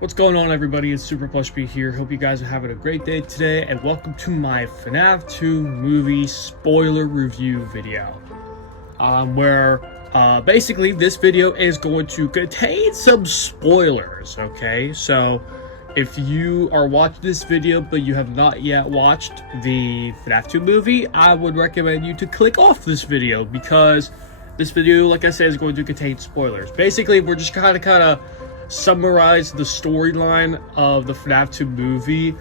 What's going on, everybody? It's Super Plush B here. Hope you guys are having a great day today, and welcome to my FNaF 2 movie spoiler review video. Where basically this video is going to contain some spoilers, okay? So if you are watching this video but you have not yet watched the FNaF 2 movie, I would recommend you to click off this video because this video, like I said, is going to contain spoilers. Basically, we're just kind of summarize the storyline of the FNaF 2 movie.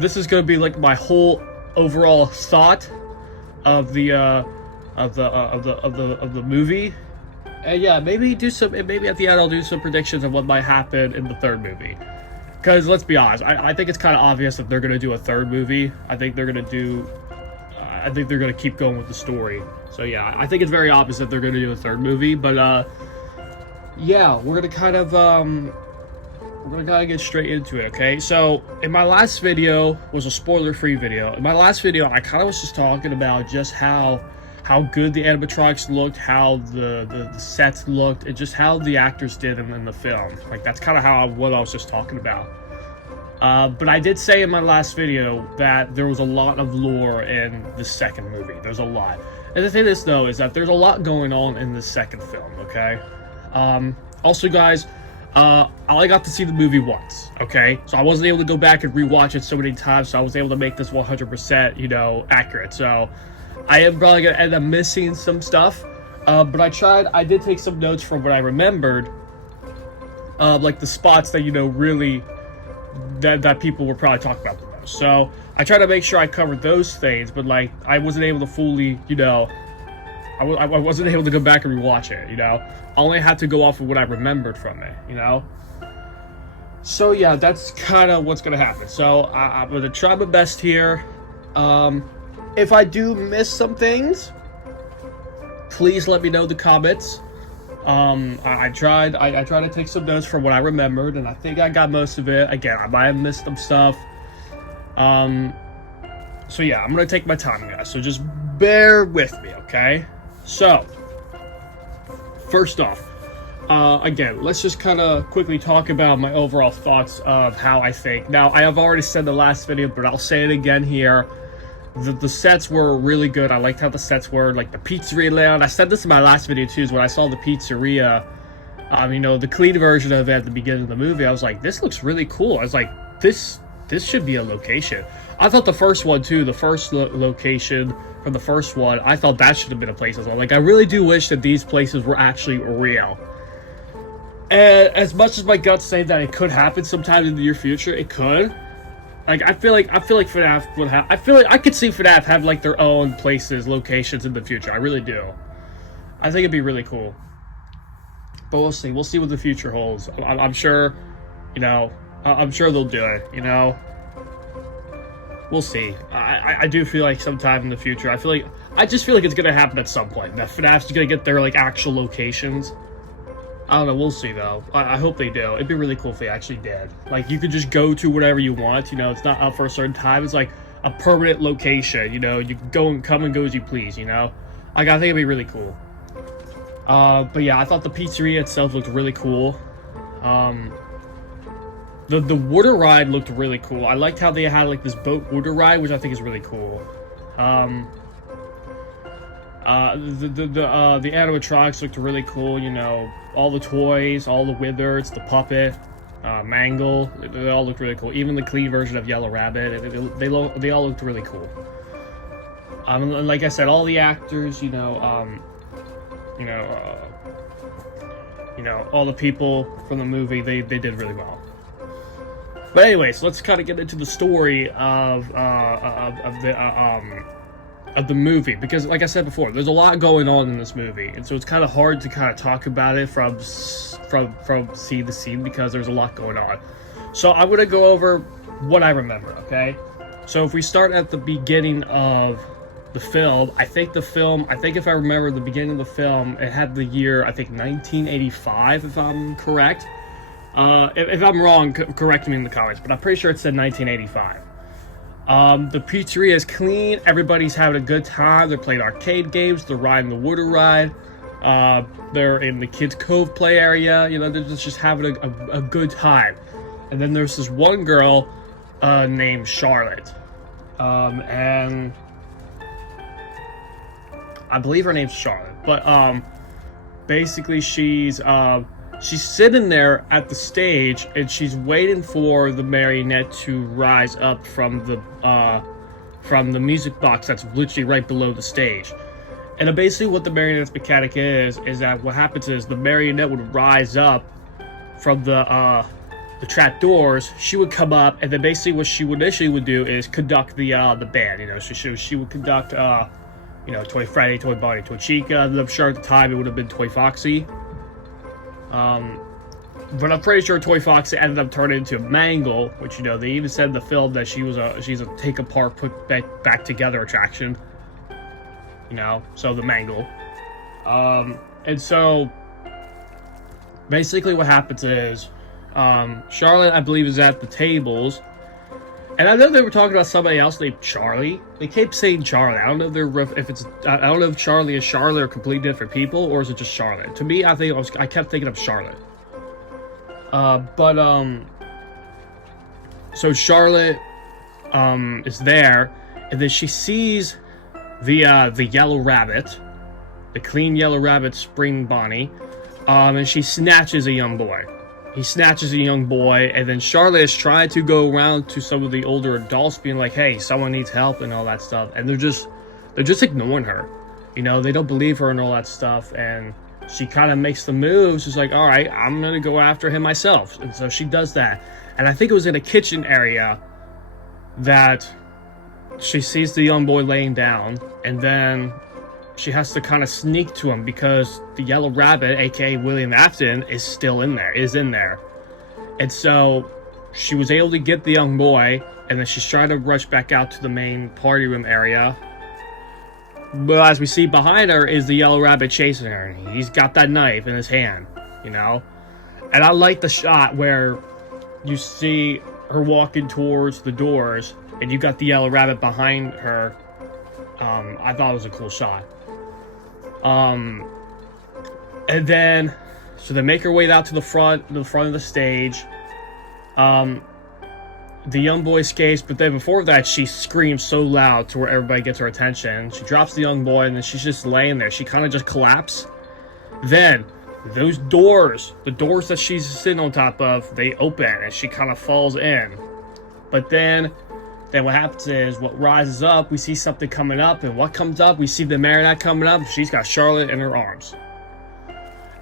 This is going to be like my whole overall thought of the movie, and yeah, maybe at the end I'll do some predictions of what might happen in the third movie. Because let's be honest, I think it's kind of obvious that they're going to do a third movie. I think they're going to keep going with the story. So yeah, I think it's very obvious that they're going to do a third movie, but yeah, we're gonna kind of get straight into it, okay? So in my last video was a spoiler-free video. In my last video, I kind of was just talking about just how good the animatronics looked, how the sets looked, and just how the actors did in the film. Like, that's kind of what I was just talking about. But I did say in my last video that there was a lot of lore in the second movie. There's a lot. And the thing is, though, is that there's a lot going on in the second film, okay? Also, guys, I only got to see the movie once, okay? So I wasn't able to go back and rewatch it so many times, so I was able to make this 100%, accurate. So I am probably gonna end up missing some stuff, but I did take some notes from what I remembered, like the spots that, really, that people were probably talking about the most. So I tried to make sure I covered those things, but, like, I wasn't able to fully, I wasn't able to go back and rewatch it, I only had to go off of what I remembered from it, So yeah, that's kind of what's going to happen. So I'm going to try my best here. If I do miss some things, please let me know in the comments. I tried to take some notes from what I remembered, and I think I got most of it. Again, I might have missed some stuff. So yeah, I'm going to take my time, guys. So just bear with me, okay? So, first off, again, let's just kind of quickly talk about my overall thoughts of how I think. Now, I have already said the last video, but I'll say it again here. The sets were really good. I liked how the sets were, like the pizzeria layout. I said this in my last video too, is when I saw the pizzeria, the clean version of it at the beginning of the movie, I was like, this looks really cool. I was like, this should be a location. I thought the first one too, the first location from the first one, I thought that should have been a place as well. Like, I really do wish that these places were actually real. And as much as my guts say that it could happen sometime in the near future, it could. Like, I feel like FNaF would have. I feel like I could see FNaF have like their own places, locations in the future. I really do. I think it'd be really cool. But we'll see. We'll see what the future holds. I'm sure. I'm sure they'll do it. We'll see. I do feel like sometime in the future, I just feel like it's gonna happen at some point. That FNAF's gonna get their, like, actual locations. I don't know, we'll see, though. I hope they do. It'd be really cool if they actually did. Like, you could just go to whatever you want, it's not up for a certain time. It's like a permanent location, you can go and come and go as you please, Like, I think it'd be really cool. But yeah, I thought the pizzeria itself looked really cool. The water ride looked really cool. I liked how they had, like, this boat water ride, which I think is really cool. The animatronics looked really cool, all the toys, all the wizards, the puppet, Mangle, they all looked really cool. Even the clean version of Yellow Rabbit, they all looked really cool. Like I said, all the actors, all the people from the movie, they did really well. But anyways, let's kind of get into the story of the movie, because, like I said before, there's a lot going on in this movie, and so it's kind of hard to kind of talk about it from scene to scene because there's a lot going on. So I'm gonna go over what I remember, okay? So if we start at the beginning of the film, I think if I remember the beginning of the film, it had the year, I think 1985, if I'm correct. If I'm wrong, correct me in the comments, but I'm pretty sure it said 1985. The pizzeria is clean, everybody's having a good time, they're playing arcade games, they're riding the water ride. They're in the Kids Cove play area. You know, they're just having a good time. And then there's this one girl named Charlotte. And I believe her name's Charlotte. But basically she's sitting there at the stage and she's waiting for the marionette to rise up from the music box that's literally right below the stage. And basically what the marionette's mechanic is that what happens is the marionette would rise up from the trap doors. She would come up, and then basically what she initially would do is conduct the band. You know, so she would conduct you know, Toy Freddy, Toy Bonnie, Toy Chica. I'm sure at the time it would have been Toy Foxy. But I'm pretty sure Toy Foxy ended up turning into Mangle, which, you know, they even said in the film that she's a take apart, put back together attraction. You know, so the Mangle. And so basically what happens is Charlotte, I believe, is at the tables. And I know they were talking about somebody else named Charlie. They kept saying Charlie. I don't know I don't know if Charlie and Charlotte are completely different people, or is it just Charlotte? To me, I kept thinking of Charlotte. So Charlotte is there, and then she sees the yellow rabbit, the clean yellow rabbit Spring Bonnie, and she snatches a young boy. He snatches a young boy, and then Charlotte is trying to go around to some of the older adults, being like, "Hey, someone needs help," and all that stuff. And they're just ignoring her. You know, they don't believe her and all that stuff. And she kind of makes the move. She's like, "All right, I'm gonna go after him myself." And so she does that. And I think it was in a kitchen area that she sees the young boy laying down, and then she has to kind of sneak to him because the yellow rabbit, aka William Afton, is in there. And so she was able to get the young boy, and then she's trying to rush back out to the main party room area. But as we see behind her is the yellow rabbit chasing her, and he's got that knife in his hand, you know? And I like the shot where you see her walking towards the doors, and you got the yellow rabbit behind her. I thought it was a cool shot. And then, so they make her way out to the front of the stage. The young boy escapes, but then before that, she screams so loud to where everybody gets her attention. She drops the young boy, and then she's just laying there. She kind of just collapses. Then, those doors, the doors that she's sitting on top of, they open, and she kind of falls in. But then what happens is, what rises up, we see something coming up, and what comes up, we see the marionette coming up. She's got Charlotte in her arms.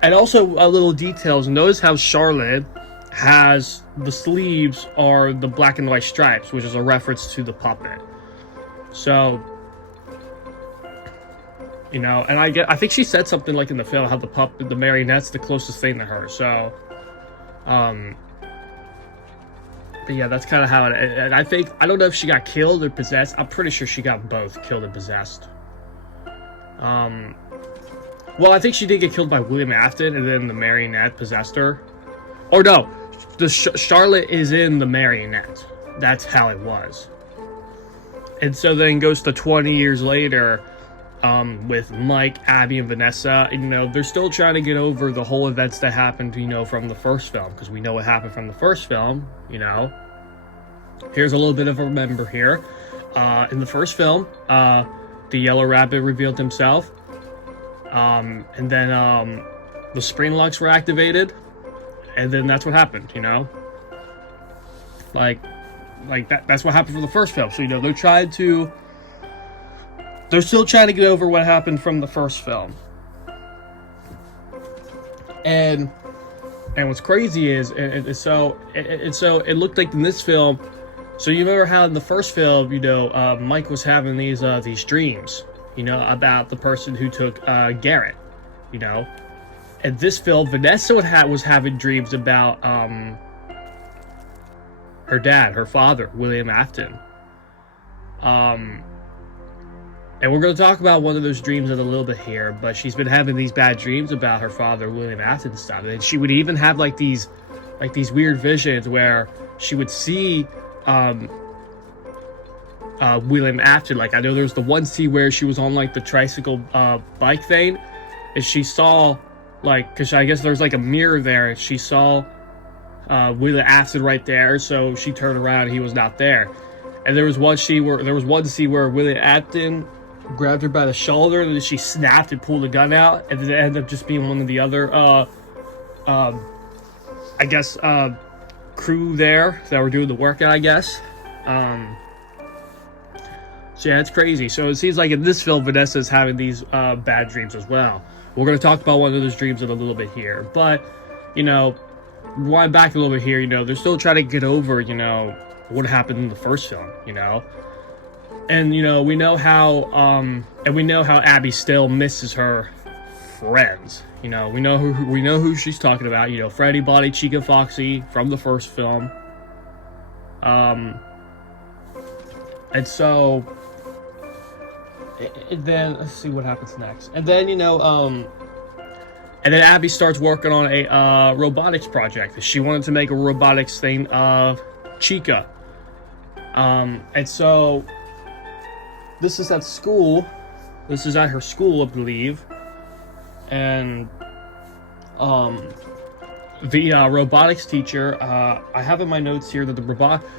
And also, a little details, notice how Charlotte has the sleeves are the black and white stripes, which is a reference to the puppet. So, you know, and I think she said something like in the film how the marionette's the closest thing to her. So, but yeah, that's kind of how it. And I don't know if she got killed or possessed. I'm pretty sure she got both, killed and possessed. Well, I think she did get killed by William Afton, and then the marionette possessed her. Or no, the Charlotte is in the marionette. That's how it was. And so then goes to 20 years later, with Mike, Abby, and Vanessa. And, you know, they're still trying to get over the whole events that happened, you know, from the first film, because we know what happened from the first film. You know, here's a little bit of a remember here. In the first film, the yellow rabbit revealed himself. And then the spring locks were activated, and then that's what happened, you know? Like that's what happened for the first film. So, you know, they're still trying to get over what happened from the first film. And what's crazy is, so it looked like in this film, so you remember how in the first film, you know, Mike was having these dreams, you know, about the person who took Garrett, you know. In this film, Vanessa was having dreams about her dad, her father, William Afton. And we're going to talk about one of those dreams in a little bit here, but she's been having these bad dreams about her father, William Afton, and stuff. And she would even have like these weird visions where she would see William Afton. Like, I know there's the one scene where she was on like the tricycle bike thing, is she saw, like, because I guess there's like a mirror there, and she saw Willie Afton right there, so she turned around and he was not there. And there was one scene where Willie Afton grabbed her by the shoulder, and then she snapped and pulled the gun out, and then it ended up just being one of the other crew there that were doing the workout, I guess. So yeah, it's crazy. So it seems like in this film, Vanessa is having these bad dreams as well. We're going to talk about one of those dreams in a little bit here. But, you know, rewind back a little bit here, you know, they're still trying to get over, you know, what happened in the first film, you know. And, you know, we know how Abby still misses her friends. You know, we know who she's talking about. You know, Freddy, Bonnie, Chica, Foxy from the first film. And so, and then let's see what happens next. And then, you know, and then Abby starts working on a robotics project. She wanted to make a robotics thing of Chica. And so this is at school. This is at her school, I believe. And the robotics teacher, I have in my notes here that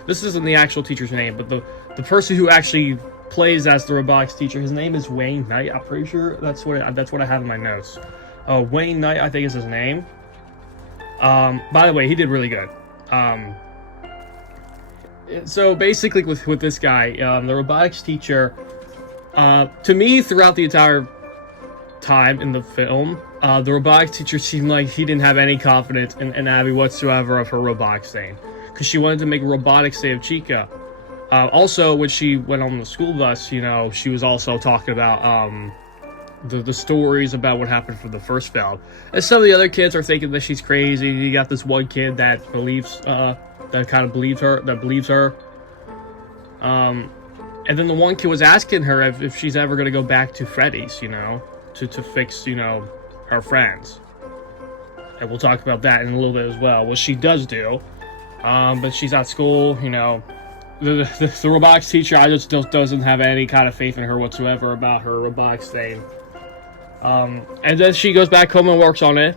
this isn't the actual teacher's name, but the person who actually plays as the robotics teacher, his name is Wayne Knight. I'm pretty sure that's what I have in my notes. Wayne Knight, I think, is his name. By the way, he did really good. So basically, with this guy, the robotics teacher, to me, throughout the entire time in the film, the robotics teacher seemed like he didn't have any confidence in Abby whatsoever of her robotics thing, because she wanted to make a robotics thing of Chica. Also, when she went on the school bus, you know, she was also talking about the stories about what happened from the first film. And some of the other kids are thinking that she's crazy. You got this one kid that believes her. And then the one kid was asking her if she's ever going to go back to Freddy's, you know, to fix, you know, her friends. And we'll talk about that in a little bit as well. Well, she does do. But she's at school, you know. The robotics teacher, I just doesn't have any kind of faith in her whatsoever about her robotics thing. And then she goes back home and works on it.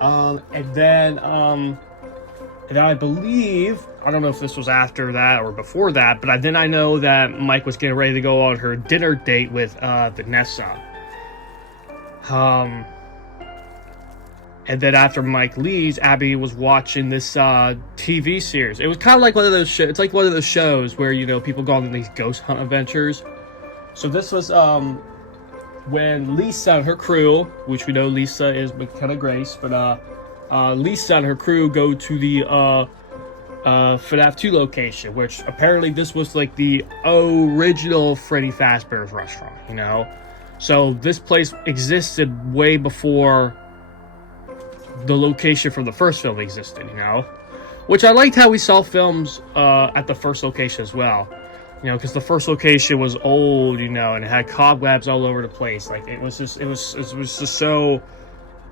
And then I believe, I don't know if this was after that or before that, but then I know that Mike was getting ready to go on her dinner date with Vanessa. And then after Mike leaves, Abby was watching this TV series. It was kind of like one of those it's like one of those shows where, you know, people go on these ghost hunt adventures. So this was when Lisa and her crew, which we know Lisa is McKenna Grace, but Lisa and her crew go to the FNaF 2 location, which apparently this was like the original Freddy Fazbear's restaurant, you know? So this place existed way before the location from the first film existed, you know? Which I liked how we saw films at the first location as well. You know, because the first location was old, you know, and it had cobwebs all over the place. Like, it was just so,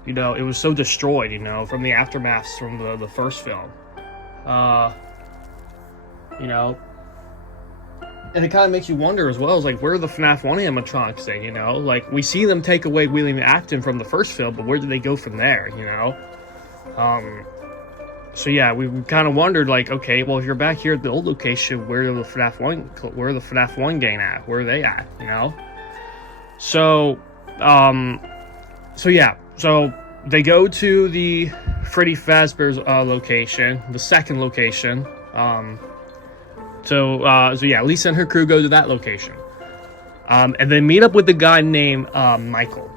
you know, it was so destroyed, you know, from the aftermaths from the first film. You know, and it kind of makes you wonder as well, is like, where are the FNaF 1 animatronics thing, you know? Like, we see them take away William Afton from the first film, but where did they go from there, you know? So yeah, we kind of wondered, like, okay, well, if you're back here at the old location, where are the FNaF 1 gang at? Where are they at, you know? So yeah, so they go to the Freddy Fazbear's location, the second location. So yeah, Lisa and her crew go to that location. And they meet up with the guy named Michael.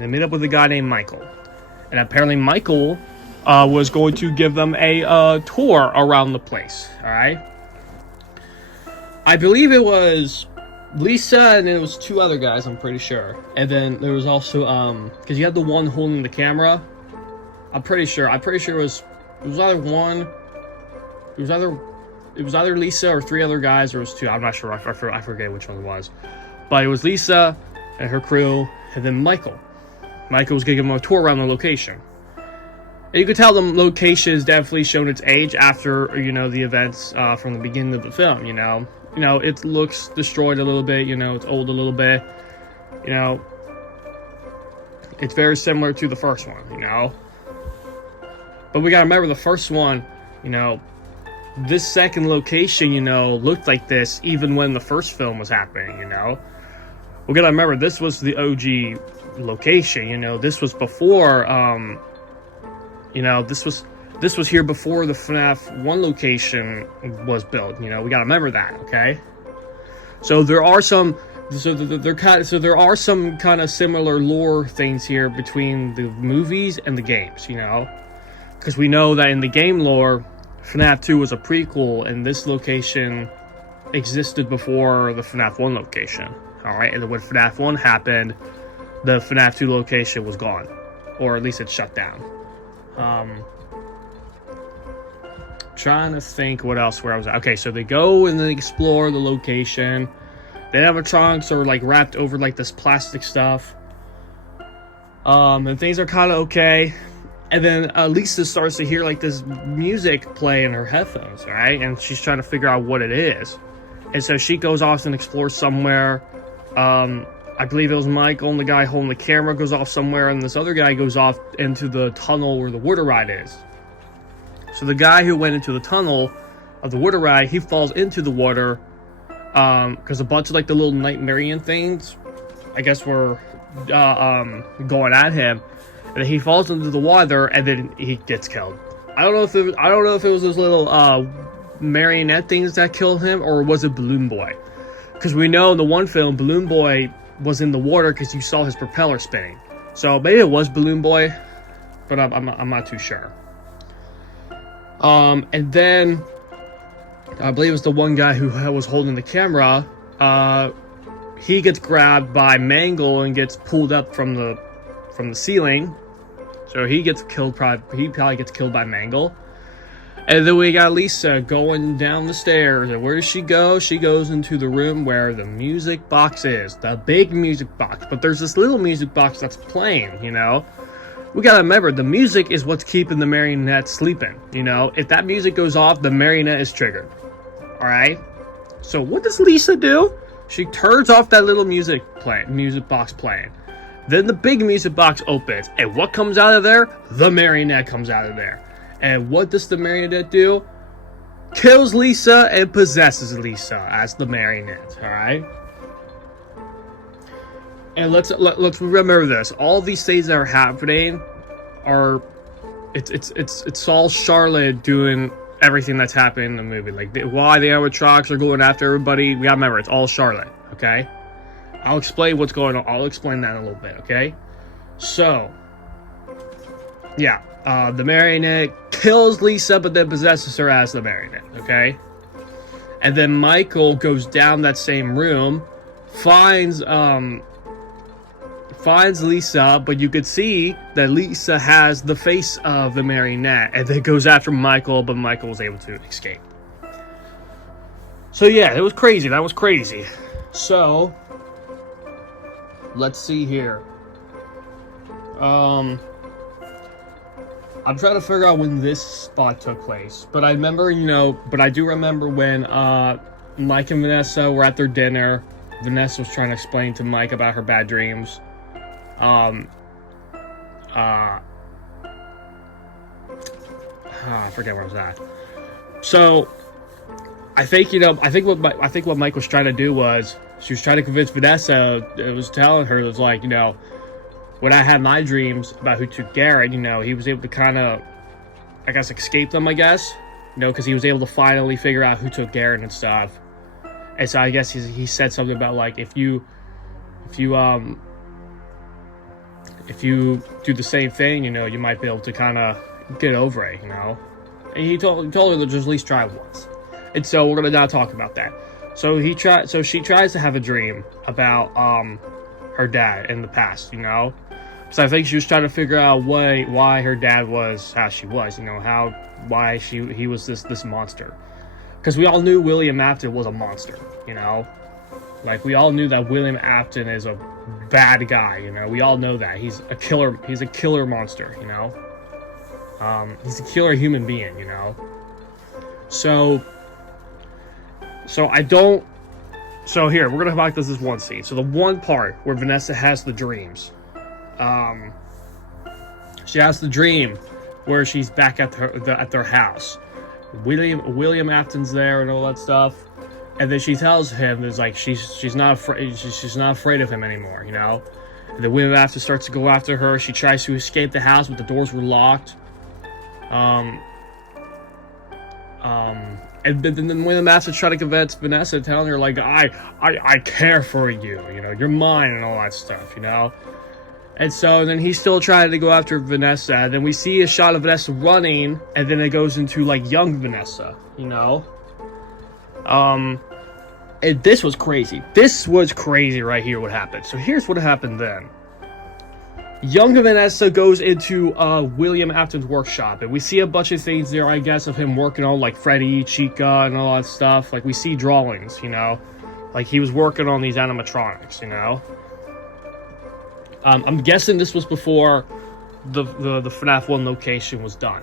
And apparently Michael was going to give them a tour around the place. Alright? I believe it was Lisa, and then it was two other guys, I'm pretty sure. And then there was also, because you had the one holding the camera. I'm pretty sure it was either Lisa or three other guys, or it was two. I'm not sure. I forget which one it was. But it was Lisa and her crew, and then Michael. Michael was going to give them a tour around the location. And you could tell the location has definitely shown its age after, you know, the events from the beginning of the film, you know. You know, it looks destroyed a little bit, you know, it's old a little bit. You know, It's very similar to the first one, you know. But we gotta remember the first one, you know, this second location, you know, looked like this even when the first film was happening, you know. We gotta remember this was the OG location, you know. This was before, you know, this was here before the FNaF 1 location was built, you know. We gotta remember that, okay? So there are some, there are some kind of similar lore things here between the movies and the games, you know. Because we know that in the game lore, FNaF 2 was a prequel, and this location existed before the FNaF 1 location. Alright, and then when FNaF 1 happened, the FNaF 2 location was gone. Or at least it shut down. Trying to think what else where I was at. Okay, so they go and they explore the location. The animatronics are like wrapped over like this plastic stuff. And things are kind of okay. And then Lisa starts to hear like this music play in her headphones, right? And she's trying to figure out what it is. And so she goes off and explores somewhere. I believe it was Michael, and the guy holding the camera goes off somewhere, and this other guy goes off into the tunnel where the water ride is. So the guy who went into the tunnel of the water ride, he falls into the water because a bunch of like the little Nightmarian things, I guess, were going at him. And he falls into the water, and then he gets killed. I don't know if it was those little marionette things that killed him, or was it Balloon Boy? Because we know in the one film, Balloon Boy was in the water because you saw his propeller spinning. So maybe it was Balloon Boy, but I'm not too sure. And then I believe it was the one guy who was holding the camera. He gets grabbed by Mangle and gets pulled up from the ceiling. So he gets killed. He probably gets killed by Mangle. And then we got Lisa going down the stairs. And where does she go? She goes into the room where the music box is. The big music box. But there's this little music box that's playing, you know. We gotta remember, the music is what's keeping the marionette sleeping, you know. If that music goes off, the marionette is triggered. Alright? So what does Lisa do? She turns off that little music box playing. Then the big music box opens. And what comes out of there? The marionette comes out of there. And what does the marionette do? Kills Lisa and possesses Lisa as the marionette. Alright? And let's remember this. All these things that are happening are it's all Charlotte doing everything that's happening in the movie. Like why the animatronics are going after everybody. We gotta remember it's all Charlotte, okay? I'll explain what's going on. I'll explain that in a little bit, okay? So yeah, the marionette kills Lisa but then possesses her as the marionette, okay? And then Michael goes down that same room, finds Lisa, but you could see that Lisa has the face of the marionette, and then goes after Michael, but Michael was able to escape. So yeah, it was crazy. That was crazy. So let's see here. I'm trying to figure out when this spot took place, but I remember, you know, but I do remember when Mike and Vanessa were at their dinner. Vanessa was trying to explain to Mike about her bad dreams. I forget where I was at. So I think what Mike was trying to do was she was trying to convince Vanessa. It was telling her, it was like, you know, when I had my dreams about who took Garrett, you know, he was able to kind of, I guess, escape them, I guess, you know, because he was able to finally figure out who took Garrett and stuff. And so I guess he said something about like if you do the same thing, you know, you might be able to kind of get over it, you know. And he told her to just at least try once. And so we're gonna now talk about that. So she tries to have a dream about her dad in the past, you know. So I think she was trying to figure out why her dad was how she was, you know, why he was this monster. Because we all knew William Afton was a monster, you know. Like we all knew that William Afton is a bad guy, you know. We all know that he's a killer. He's a killer monster, you know. He's a killer human being, you know. So here we're gonna talk about this one scene. So the one part where Vanessa has the dreams, She has the dream where she's back at their house. William Afton's there and all that stuff, and then she tells him there's like she's not afraid of him anymore, you know. And then William Afton starts to go after her. She tries to escape the house, but the doors were locked. And then William Afton try to convince Vanessa, telling her like I care for you, you know, you're mine and all that stuff, you know. And so then he's still trying to go after Vanessa. And then we see a shot of Vanessa running, and then it goes into like young Vanessa, you know. And this was crazy. This was crazy right here. What happened? So here's what happened then. Young Vanessa goes into William Afton's workshop, and we see a bunch of things there, I guess, of him working on like Freddy, Chica, and all that stuff. Like we see drawings, you know, like he was working on these animatronics, you know. I'm guessing this was before the FNaF 1 location was done.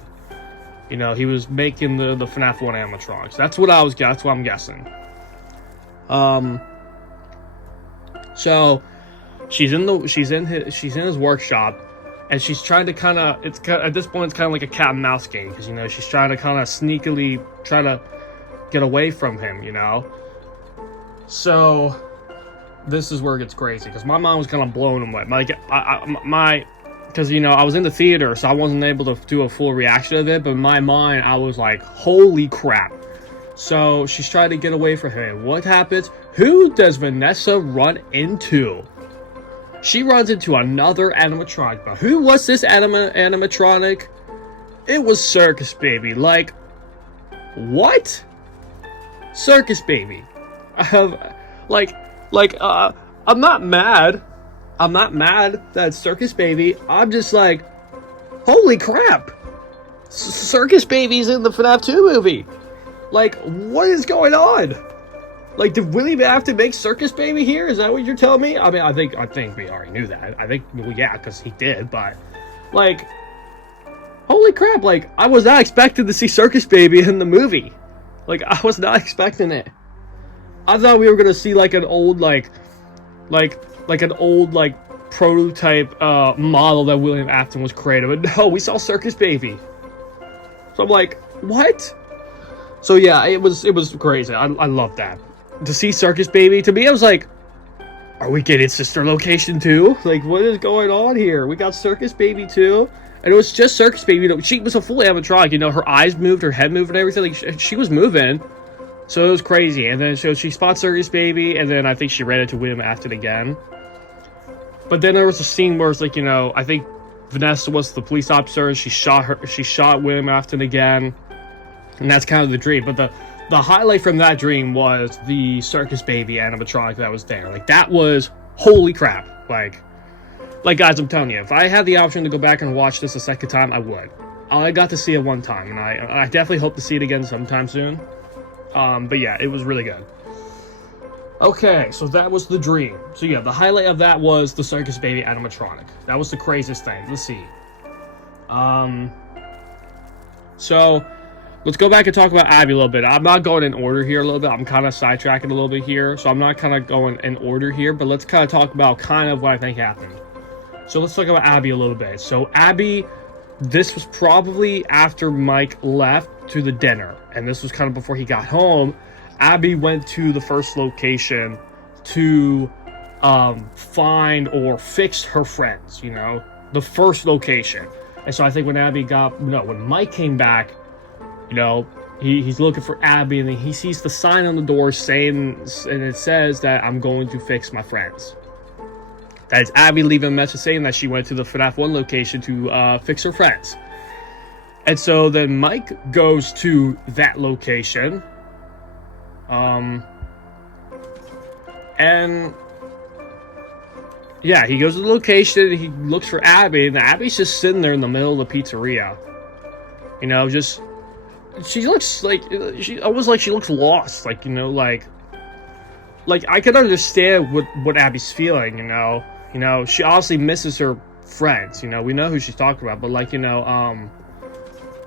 You know, he was making the FNaF 1 animatronics. That's what I'm guessing. So she's in his workshop, and she's trying to at this point it's kind of like a cat and mouse game, because you know she's trying to kind of sneakily try to get away from him, you know. So this is where it gets crazy, because my mind was kind of blown away. Because you know I was in the theater, so I wasn't able to do a full reaction of it. But in my mind, I was like, "Holy crap!" So she's trying to get away from him. What happens? Who does Vanessa run into? She runs into another animatronic. But who was this animatronic? It was Circus Baby. Like, what? Circus Baby. I'm not mad. I'm not mad that it's Circus Baby. I'm just like, holy crap. Circus Baby's in the FNaF 2 movie. Like, what is going on? Like, did William have to make Circus Baby here? Is that what you're telling me? I mean, I think we already knew that. I think, well, yeah, because he did, but, like, holy crap, like, I was not expecting to see Circus Baby in the movie. Like, I was not expecting it. I thought we were gonna see, like, an old, like an old, like, prototype, model that William Afton was creating, but no, we saw Circus Baby. So I'm like, what? So yeah, it was crazy. I love that. To see Circus Baby, to me, I was like, are we getting Sister Location too? Like, what is going on here? We got Circus Baby too? And it was just Circus Baby. You know, she was a full animatronic. You know, her eyes moved, her head moved, and everything. Like, she was moving. So it was crazy. And then she spots Circus Baby, and then I think she ran into William Afton again. But then there was a scene where it's like, you know, I think Vanessa was the police officer. She shot William Afton again. And that's kind of the dream. But the highlight from that dream was the Circus Baby animatronic that was there. Like, that was holy crap. Like guys, I'm telling you, if I had the option to go back and watch this a second time, I would. I got to see it one time, and I definitely hope to see it again sometime soon. But yeah, it was really good. Okay, so that was the dream. So yeah, the highlight of that was the Circus Baby animatronic. That was the craziest thing. Let's see. So let's go back and talk about Abby a little bit. I'm not going in order here a little bit. I'm kind of sidetracking a little bit here. So I'm not kind of going in order here, but let's kind of talk about kind of what I think happened. So let's talk about Abby a little bit. So Abby, this was probably after Mike left to the dinner. And this was kind of before he got home. Abby went to the first location to find or fix her friends, you know, the first location. And so I think when Mike came back, you know, he's looking for Abby, and then he sees the sign on the door saying, and it says that I'm going to fix my friends. That is Abby leaving a message saying that she went to the FNaF 1 location to fix her friends. And so then Mike goes to that location. And yeah, he goes to the location, he looks for Abby, and Abby's just sitting there in the middle of the pizzeria. You know, just, she looks like, she looks lost, like, you know, like I could understand what Abby's feeling, you know. You know, she obviously misses her friends, you know, we know who she's talking about, but like, you know,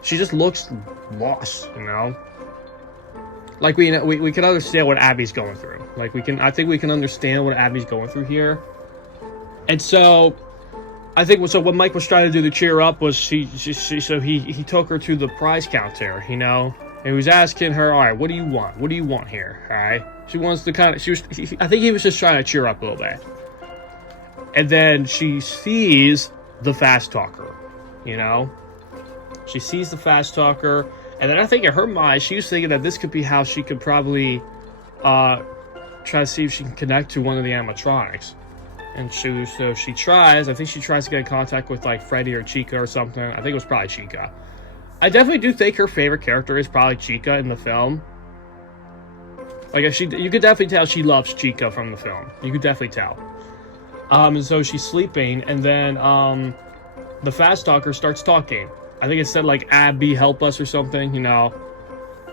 she just looks lost, you know. Like, we can understand what Abby's going through. Like, I think we can understand what Abby's going through here. And so I think so. What Mike was trying to do to cheer her up was he took her to the prize counter, you know. And he was asking her, all right, what do you want? What do you want here? All right. She wants to kind of. I think he was just trying to cheer her up a little bit. And then she sees the fast talker, you know. She sees the fast talker, and then I think in her mind, she was thinking that this could be how she could probably try to see if she can connect to one of the animatronics. And so she tries. I think she tries to get in contact with like Freddy or Chica or something. I think it was probably Chica. I definitely do think her favorite character is probably Chica in the film. Like you could definitely tell she loves Chica from the film. You could definitely tell. And so she's sleeping, and then the fast talker starts talking. I think it said like Abby, help us or something. You know,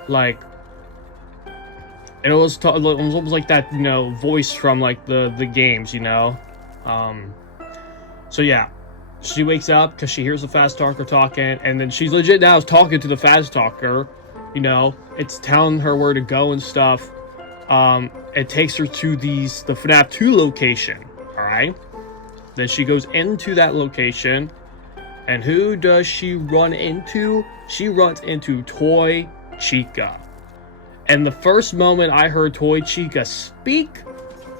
like. And it was almost like that, you know, voice from like the games, you know. So yeah, she wakes up because she hears the fast talker talking, and then she's legit now talking to the fast talker. You know, it's telling her where to go and stuff. It takes her to the FNaF 2 location. All right. Then she goes into that location, and who does she run into? She runs into Toy Chica. And the first moment I heard Toy Chica speak,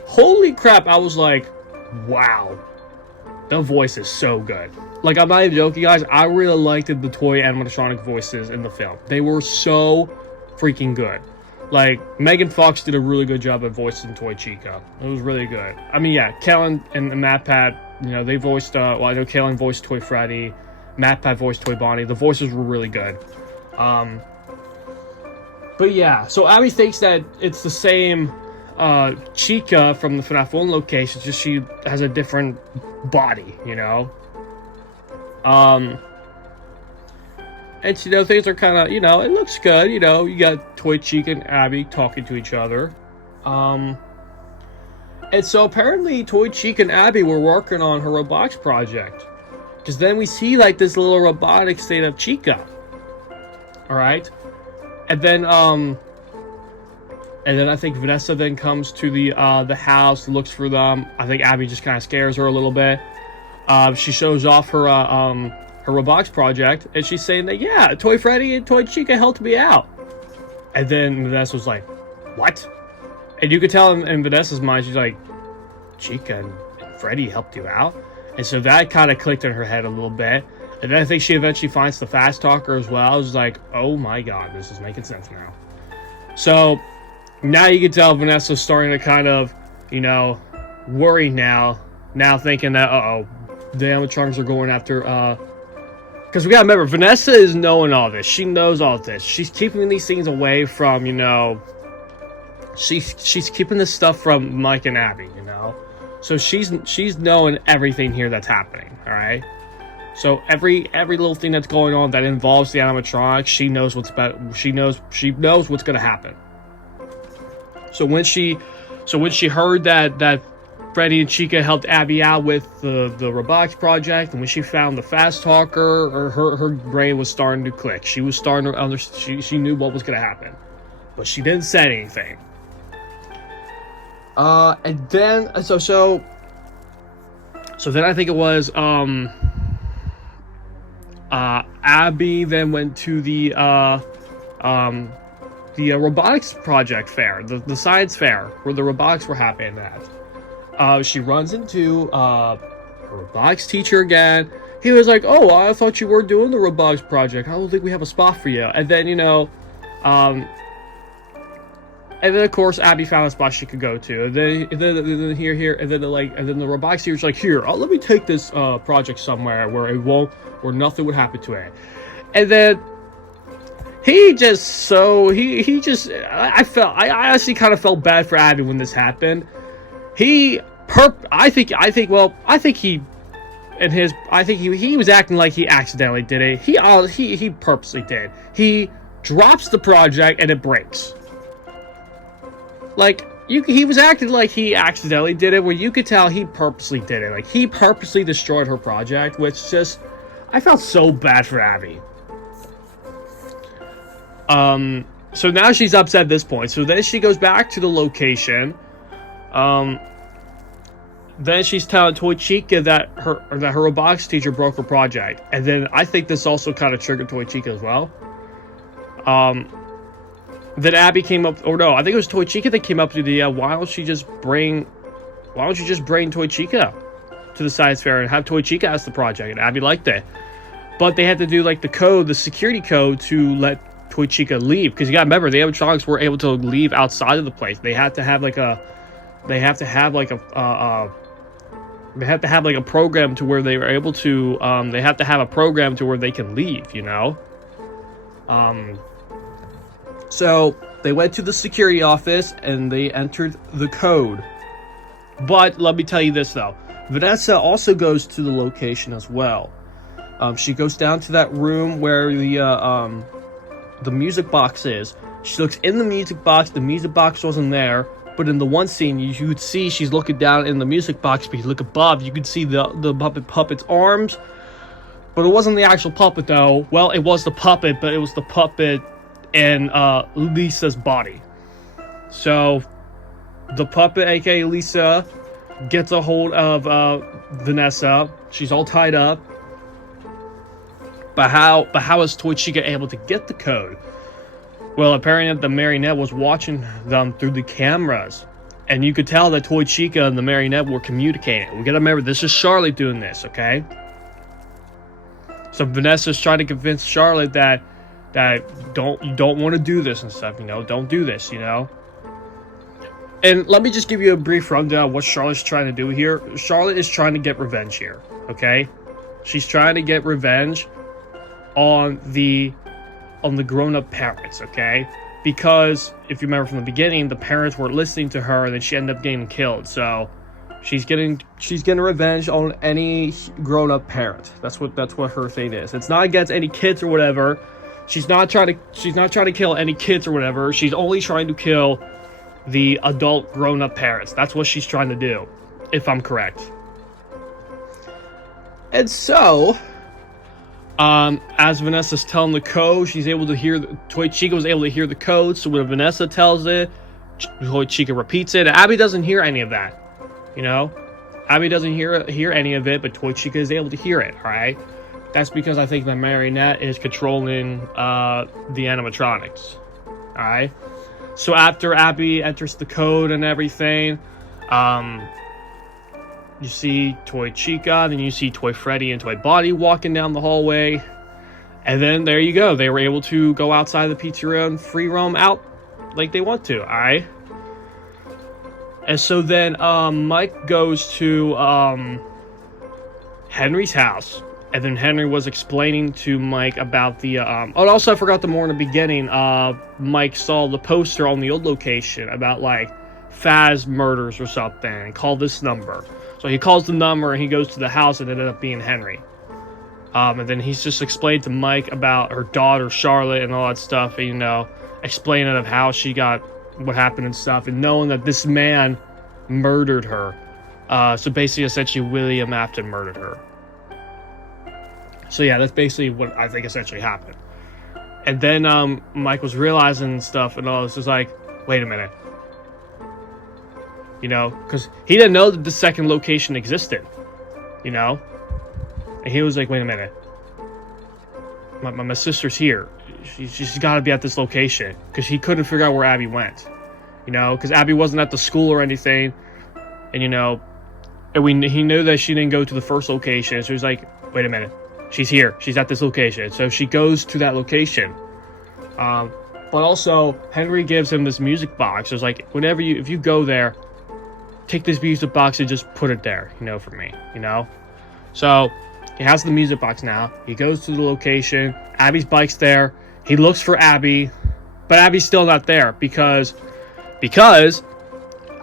holy crap, I was like, wow, the voice is so good. Like, I'm not even joking, guys. I really liked the toy animatronic voices in the film. They were so freaking good. Like, Megan Fox did a really good job at voicing Toy Chica. It was really good. I mean, yeah, Kellen and MatPat, you know, they voiced, well, I know Kellen voiced Toy Freddy. MatPat voiced Toy Bonnie. The voices were really good. But yeah, so Abby thinks that it's the same Chica from the FNaF 1 location, just she has a different body, you know? And, you know, things are kind of, you know, it looks good, you know? You got Toy Chica and Abby talking to each other. And so apparently Toy Chica and Abby were working on her robotics project. Because then we see, like, this little robotic state of Chica. Alright? And then I think Vanessa then comes to the house, looks for them. I think Abby just kind of scares her a little bit. She shows off her robotics project, and she's saying that, yeah, Toy Freddy and Toy Chica helped me out. And then Vanessa was like, what? And you could tell in Vanessa's mind, she's like, Chica and Freddy helped you out? And so that kind of clicked in her head a little bit. And then I think she eventually finds the fast talker as well. I was like, oh my god, this is making sense now. So now you can tell Vanessa's starting to kind of, you know, worry now. Now thinking that, the animatronics are going after, because we gotta remember, Vanessa is knowing all this. She knows all this. She's keeping these things away from, you know, she's keeping this stuff from Mike and Abby, you know. So she's knowing everything here that's happening, all right? So every little thing that's going on that involves the animatronics, she knows what's going to happen. So when she heard that Freddy and Chica helped Abby out with the robotics project, and when she found the fast talker, her brain was starting to click. She was starting to understand. She knew what was going to happen, but she didn't say anything. And then so then I think it was Abby then went to the robotics project fair, the science fair where the robotics were happening at. She runs into a robotics teacher again. He was like, oh, I thought you were doing the robotics project. I don't think we have a spot for you. And then, you know, and then of course Abby found a spot she could go to. And then the robotics teacher's like, here, let me take this project somewhere where nothing would happen to it. And then I honestly kind of felt bad for Abby when this happened. He was acting like he accidentally did it. He purposely did. He drops the project and it breaks. Like, he was acting like he accidentally did it, where you could tell he purposely did it. Like, he purposely destroyed her project, which just, I felt so bad for Abby. So now she's upset at this point. So then she goes back to the location. then she's telling Toy Chica that her robotics teacher broke her project, and then I think this also kind of triggered Toy Chica as well. Then Abby came up, or no, I think it was Toy Chica that came up to the why don't you just bring Toy Chica to the science fair and have Toy Chica as the project? And Abby liked it, but they had to do like the security code to let Toy Chica leave, because you gotta remember the animatronics were able to leave outside of the place. They have to have like a program to where they were able to they have to have a program to where they can leave, you know. So they went to the security office and they entered the code. But let me tell you this though, Vanessa also goes to the location as well. She goes down to that room where the music box is. She looks in the music box. The music box wasn't there. But in the one scene, you could see she's looking down in the music box. But you look above, you could see the puppet's arms. But it wasn't the actual puppet, though. Well, it was the puppet, but it was the puppet in Lisa's body. So, the puppet, aka Lisa, gets a hold of Vanessa. She's all tied up. But how is Toy Chica able to get the code? Well, apparently the marionette was watching them through the cameras. And you could tell that Toy Chica and the marionette were communicating. We gotta remember, this is Charlotte doing this, okay? So Vanessa's trying to convince Charlotte that you don't want to do this and stuff, you know? Don't do this, you know? And let me just give you a brief rundown of what Charlotte's trying to do here. Charlotte is trying to get revenge here, okay? She's trying to get revenge on the grown-up parents, okay? Because if you remember from the beginning, the parents weren't listening to her, and then she ended up getting killed. So she's getting revenge on any grown-up parent. That's what her thing is. It's not against any kids or whatever. She's not trying to kill any kids or whatever. She's only trying to kill the adult grown-up parents. That's what she's trying to do, if I'm correct. And so, as Vanessa's telling the code, she's able to hear, Toy Chica was able to hear the code, so when Vanessa tells it, Toy Chica repeats it. Abby doesn't hear any of that, you know? Abby doesn't hear any of it, but Toy Chica is able to hear it, alright? That's because I think the marionette is controlling the animatronics, alright? So after Abby enters the code and everything, you see Toy Chica, then you see Toy Freddy and Toy Bonnie walking down the hallway. And then there you go. They were able to go outside the pizzeria and free roam out like they want to, alright? And so then Mike goes to Henry's house. And then Henry was explaining to Mike about the... oh, also I forgot the more in the beginning. Mike saw the poster on the old location about like Faz murders or something. And called this number. So he calls the number and he goes to the house and it ended up being Henry. And then he's just explained to Mike about her daughter Charlotte and all that stuff. And, you know, explaining of how she got what happened and stuff. And knowing that this man murdered her. So basically, essentially, William Afton murdered her. So yeah, that's basically what I think essentially happened. And then Mike was realizing stuff and all. It's just like, wait a minute. You know, because he didn't know that the second location existed, you know? And he was like, wait a minute. My sister's here. She's got to be at this location. Because he couldn't figure out where Abby went. You know, because Abby wasn't at the school or anything. And, you know, and he knew that she didn't go to the first location. So he's like, wait a minute. She's here. She's at this location. So she goes to that location. But also, Henry gives him this music box. It's like, if you go there, take this music box and just put it there, you know, for me, you know? So, he has the music box now. He goes to the location. Abby's bike's there. He looks for Abby, but Abby's still not there because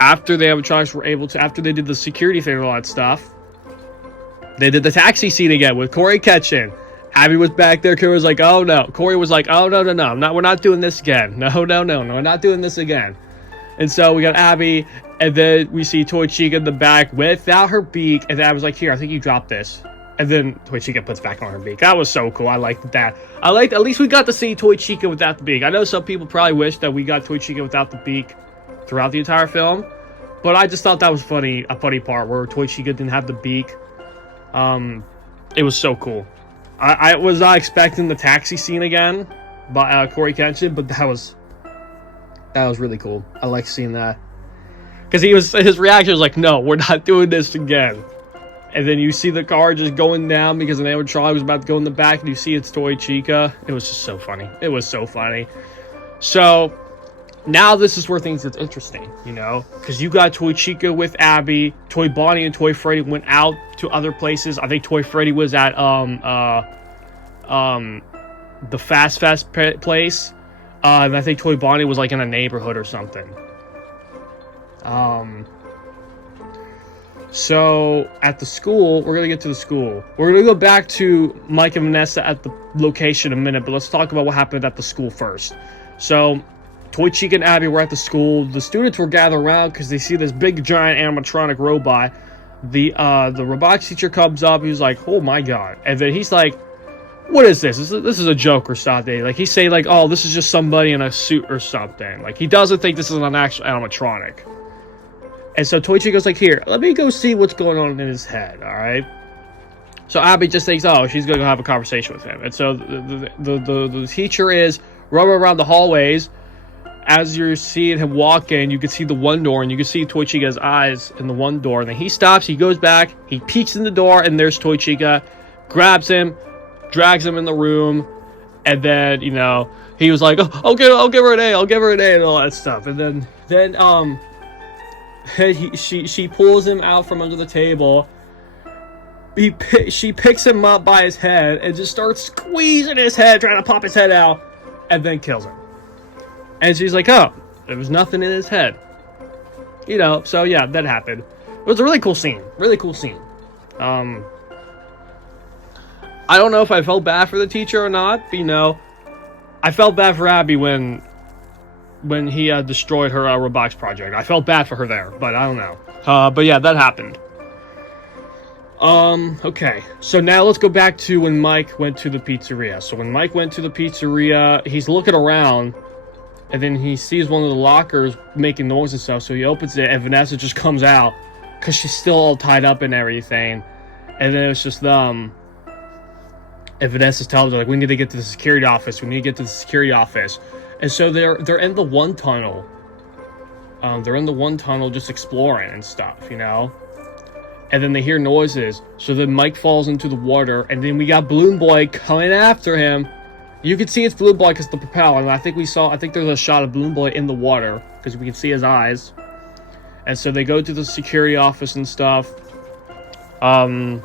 after the animatronics were able to, after they did the security thing and all that stuff, they did the taxi scene again with Corey Ketchin. Abby was back there. Corey was like, oh no. Corey was like, oh no, we're not doing this again. No, we're not doing this again. And so we got Abby, and then we see Toy Chica in the back without her beak, and then I was like, here, I think you dropped this. And then Toy Chica puts back on her beak. That was so cool. I liked that. At least we got to see Toy Chica without the beak. I know some people probably wish that we got Toy Chica without the beak throughout the entire film, But I just thought that was funny, a funny part where Toy Chica didn't have the beak. It was so cool. I was not expecting the taxi scene again by Corey Kenshin, but that was really cool. I like seeing that. Because his reaction was like, no, we're not doing this again. And then you see the car just going down because an animatronic was about to go in the back, and you see it's Toy Chica. It was just so funny. It was so funny. So now this is where things get interesting, you know, because you got Toy Chica with Abby, Toy Bonnie and Toy Freddy went out to other places. I think Toy Freddy was at the Fast place, and I think Toy Bonnie was like in a neighborhood or something. So at the school, we're gonna get to the school. We're gonna go back to Mike and Vanessa at the location in a minute, but let's talk about what happened at the school first. So Toy Chica and Abby were at the school. The students were gathered around because they see this big giant animatronic robot. The robotics teacher comes up. He's like, "Oh my god!" And then he's like, "What is this? This is a joke or something?" Like he's saying like, "Oh, this is just somebody in a suit or something." Like he doesn't think this is an actual animatronic. And so Toy Chica's like, "Here, let me go see what's going on in his head." All right. So Abby just thinks, "Oh, she's gonna go have a conversation with him." And so the teacher is running around the hallways. As you're seeing him walk in, you can see the one door, and you can see Toy Chica's eyes in the one door. And then he stops, he goes back, he peeks in the door, and there's Toy Chica, grabs him, drags him in the room, and then, you know, he was like, "Oh, I'll give her an A, and all that stuff." And then she pulls him out from under the table. She picks him up by his head and just starts squeezing his head, trying to pop his head out, and then kills him. And she's like, "Oh, there was nothing in his head." You know, so yeah, that happened. It was a really cool scene. Really cool scene. I don't know if I felt bad for the teacher or not, but, you know, I felt bad for Abby when he destroyed her robotics project. I felt bad for her there, but I don't know. But yeah, that happened. Okay. So now let's go back to when Mike went to the pizzeria. So when Mike went to the pizzeria, he's looking around, and then he sees one of the lockers making noise and stuff, so he opens it, and Vanessa just comes out, because she's still all tied up and everything. And then it's just and Vanessa's telling her, like, "We need to get to the security office. We need to get to the security office." And so they're in the one tunnel. They're in the one tunnel just exploring and stuff, you know? And then they hear noises. So then Mike falls into the water, and then we got Balloon Boy coming after him. You can see it's Balloon Boy because the propeller, and I think there's a shot of Balloon Boy in the water because we can see his eyes. And so they go to the security office and stuff. And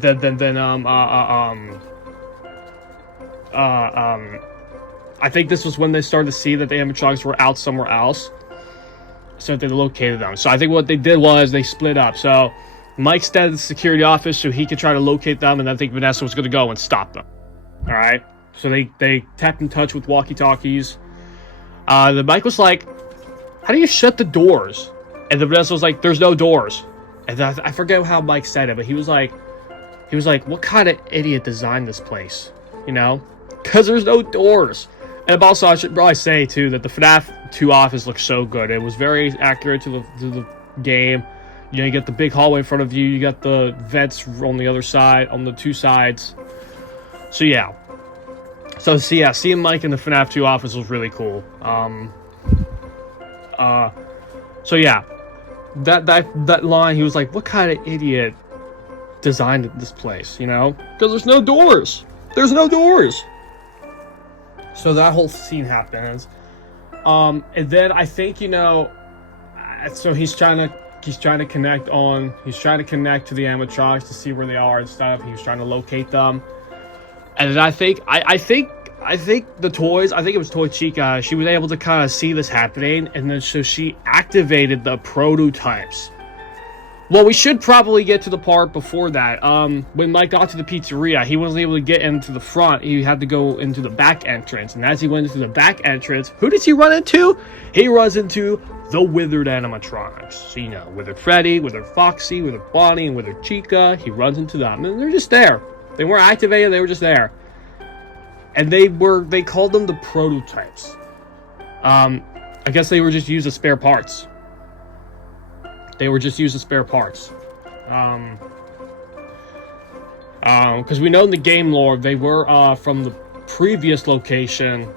then I think this was when they started to see that the animatronics were out somewhere else, so they located them. So I think what they did was they split up. So Mike stayed at the security office so he could try to locate them, and I think Vanessa was going to go and stop them. All right. So they tapped in touch with walkie-talkies. The Mike was like, "How do you shut the doors?" And the Vanessa was like, "There's no doors." And I forget how Mike said it, but he was like, "What kind of idiot designed this place?" You know, because there's no doors. And also, I should probably say too that the FNaF 2 office looks so good. It was very accurate to the game. You know, you get the big hallway in front of you. You got the vents on the other side, on the two sides. So yeah. So yeah, seeing Mike in the FNaF 2 office was really cool. So yeah, that line, he was like, "What kind of idiot designed this place?" You know, because there's no doors. There's no doors. So that whole scene happens. And then I think, you know, so he's trying to connect to the animatronics to see where they are and stuff. He was trying to locate them. And then I think the toys, I think it was Toy Chica, she was able to kind of see this happening, and then so she activated the prototypes. Well, we should probably get to the part before that. When Mike got to the pizzeria, he wasn't able to get into the front. He had to go into the back entrance. And as he went into the back entrance, who does he run into? He runs into the withered animatronics. So, you know, Withered Freddy, Withered Foxy, Withered Bonnie, and Withered Chica. He runs into them, and they're just there. They weren't activated, they were just there. And they called them the prototypes. I guess they were just used as spare parts. They were just used as spare parts. Because we know in the game lore, they were from the previous location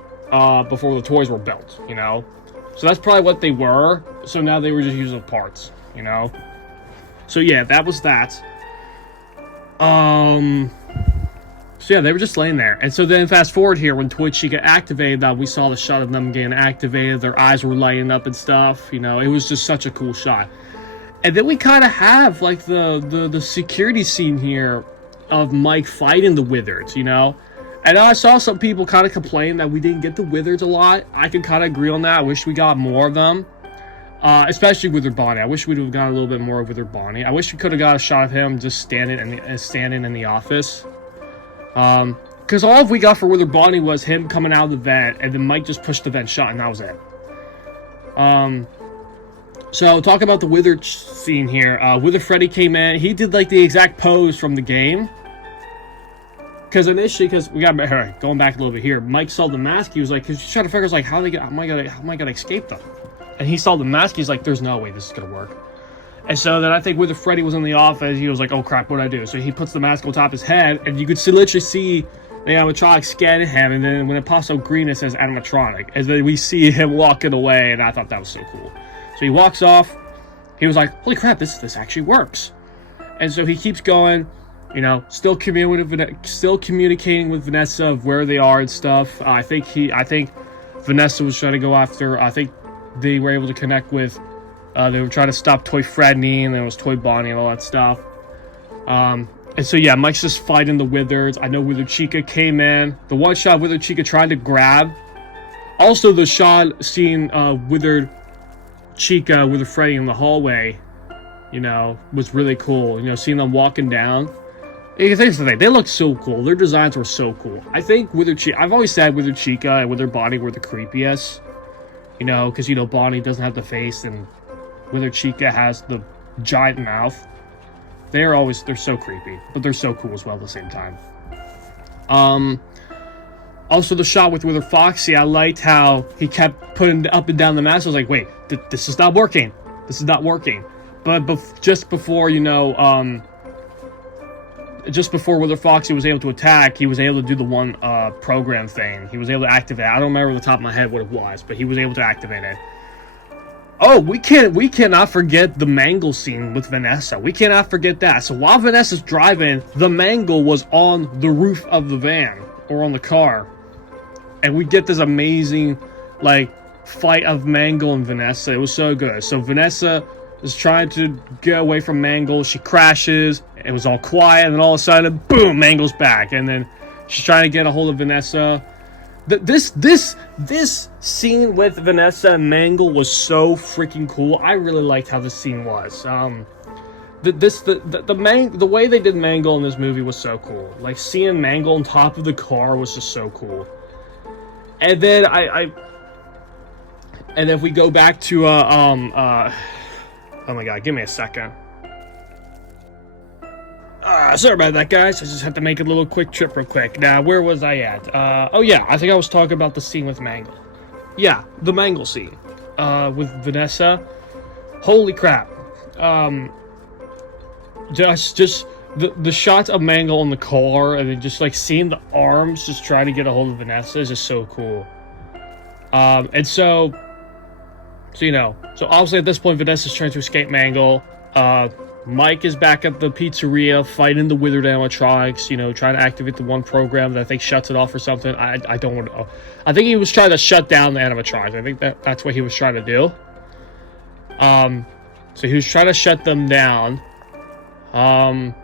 before the toys were built, you know? So that's probably what they were. So now they were just using parts, you know? So yeah, that was that. So yeah, they were just laying there. And so then fast forward here, when Toy Chica activated that, we saw the shot of them getting activated. Their eyes were lighting up and stuff. You know, it was just such a cool shot. And then we kind of have, like, the security scene here of Mike fighting the Wizards, you know? And I saw some people kind of complain that we didn't get the Wizards a lot. I can kind of agree on that. I wish we got more of them. Especially Wizard Bonnie. I wish we'd have got a little bit more of Wizard Bonnie. I wish we could have got a shot of him just standing in the office. Because all we got for Wizard Bonnie was him coming out of the vent, and then Mike just pushed the vent shut, and that was it. So talk about the Wizard scene here. Wizard Freddy came in. He did like the exact pose from the game. Because we got going back a little bit here. Mike saw the mask. He was like, he's trying to figure out like how am I gonna escape them? And he saw the mask. He's like, there's no way this is gonna work. And so then I think Wizard Freddy was in the office. He was like, oh crap, what'd I do? So he puts the mask on top of his head, and you could literally see the animatronic scanning him. And then when it pops up green, it says animatronic. And then we see him walking away, and I thought that was so cool. So he walks off. He was like, holy crap, this actually works. And so he keeps going. You know, still communicating with Vanessa of where they are and stuff. I think Vanessa was trying to go after. I think they were able to connect with. They were trying to stop Toy Freddy, and there was Toy Bonnie and all that stuff. And so yeah, Mike's just fighting the Wizards. I know Wizard Chica came in. The one shot Wizard Chica tried to grab. Also, the shot seeing Wizard Chica, Wizard Freddy in the hallway, you know, was really cool. You know, seeing them walking down. They looked so cool. Their designs were so cool. I think I've always said Wizard Chica and Wizard Bonnie were the creepiest. You know, because, you know, Bonnie doesn't have the face and Wizard Chica has the giant mouth. They're so creepy. But they're so cool as well at the same time. Also, the shot with Wizard Foxy, I liked how he kept putting up and down the mask. I was like, wait, this is not working. This is not working. But just before, you know, just before Wizard Foxy was able to attack, he was able to do the one program thing. He was able to activate it. I don't remember off the top of my head what it was, but he was able to activate it. Oh, we cannot forget the mangle scene with Vanessa. We cannot forget that. So while Vanessa's driving, the mangle was on the roof of the van or on the car, and we get this amazing like fight of Mangle and Vanessa. It was so good. So Vanessa is trying to get away from Mangle. She crashes. It was all quiet, and then all of a sudden, boom, Mangle's back. And then she's trying to get a hold of Vanessa. This scene with Vanessa and Mangle was so freaking cool. I really liked how this scene was. The way they did Mangle in this movie was so cool. Like, seeing Mangle on top of the car was just so cool. And then and if we go back to oh my god, give me a second. Sorry about that, guys. I just had to make a little quick trip real quick. Now, where was I at? Oh yeah, I think I was talking about the scene with Mangle. Yeah, the Mangle scene with Vanessa. Holy crap. Just the shots of Mangle in the car, and then just like seeing the arms just trying to get a hold of Vanessa is just so cool. And so you know, so obviously at this point Vanessa's trying to escape Mangle. Mike is back at the pizzeria fighting the withered animatronics, you know, trying to activate the one program that I think shuts it off or something. I don't want to know. I think he was trying to shut down the animatronics. I think that's what he was trying to do. So he was trying to shut them down. And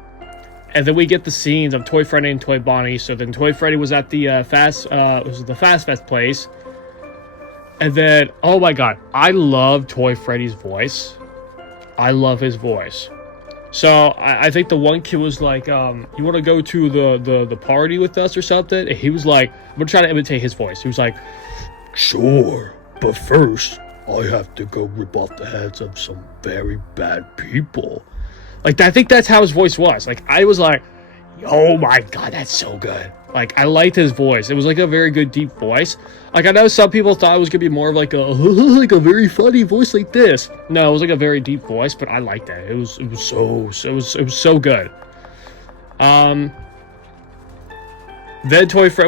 then we get the scenes of Toy Freddy and Toy Bonnie. So then Toy Freddy was at the Fast Fest place. And then, oh my god, I love Toy Freddy's voice. I love his voice. So I think the one kid was like, you want to go to the party with us or something? And he was like, I'm going to try to imitate his voice. He was like, sure, but first I have to go rip off the heads of some very bad people. Like, I think that's how his voice was. Like, I was like, Oh my god, that's so good. Like, I liked his voice. It was like a very good deep voice. Like, I know some people thought it was gonna be more of like a like a very funny voice like this. No, it was like a very deep voice, but I liked that. It was so good. Then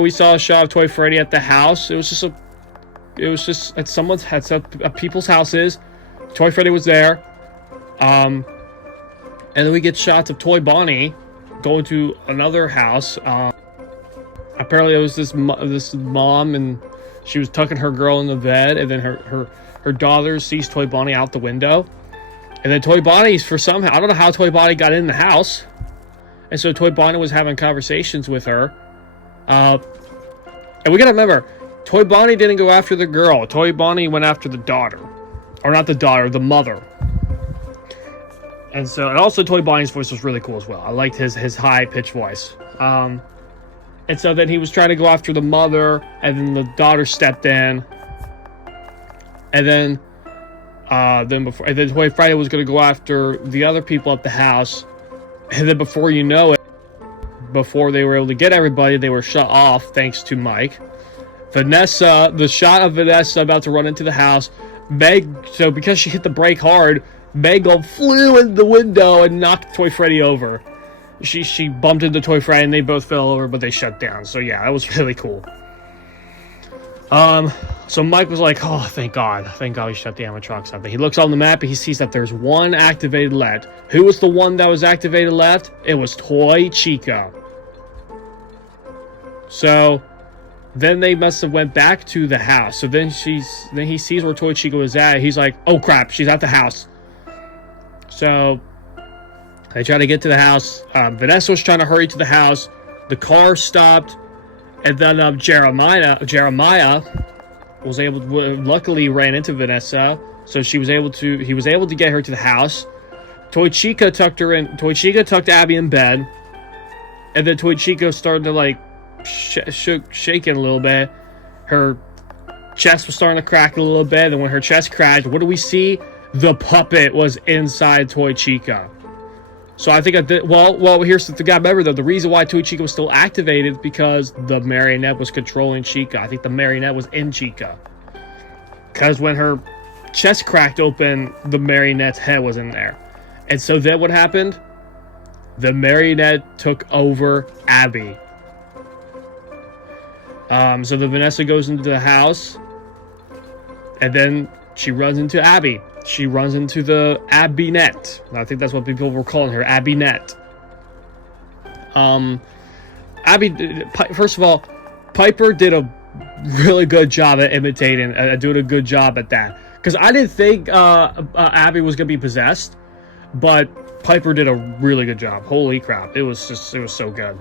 we saw a shot of Toy Freddy at the house. It was just at someone's at people's houses. Toy Freddy was there. And then we get shots of Toy Bonnie going to another house. Apparently it was this mom, and she was tucking her girl in the bed, and then her daughter sees Toy Bonnie out the window, and then Toy Bonnie, for somehow, I don't know how Toy Bonnie got in the house, and so Toy Bonnie was having conversations with her, and we gotta remember, Toy Bonnie didn't go after the girl. Toy Bonnie went after the daughter, or not the daughter, the mother. And also Toy Bonnie's voice was really cool as well. I liked his high-pitched voice. And so then he was trying to go after the mother, and then the daughter stepped in. And then Toy Friday was going to go after the other people at the house. And then before you know it, before they were able to get everybody, they were shut off thanks to Mike. Vanessa, the shot of Vanessa about to run into the house, so because she hit the brake hard, Mango flew in the window and knocked Toy Freddy over. She bumped into Toy Freddy and they both fell over, but they shut down. So yeah, that was really cool. So Mike was like, oh, thank God we shut the animatronics up. He looks on the map and he sees that there's one activated left. Who was the one that was activated left? It was Toy Chica. So then they must have went back to the house. So then he sees where Toy Chica was at. He's like, oh crap, she's at the house. So they try to get to the house. Vanessa was trying to hurry to the house. The car stopped, and then Jeremiah was luckily ran into Vanessa, so he was able to get her to the house. Toy Chica tucked her in. Toy Chica tucked Abby in bed, and then Toy Chica started to like shaking a little bit. Her chest was starting to crack a little bit, and when her chest cracked, what do we see? The puppet was inside Toy Chica. So I think here's the thing. Remember though, the reason why Toy Chica was still activated is because the marionette was controlling Chica. I think the marionette was in Chica. Because when her chest cracked open, the marionette's head was in there. And so then what happened? The marionette took over Abby. So the Vanessa goes into the house, and then she runs into Abby. She runs into the Abby-net. I think that's what people were calling her, Abby-net. First of all, Piper did a really good job at imitating, doing a good job at that. Because I didn't think Abby was going to be possessed, but Piper did a really good job. Holy crap, it was so good.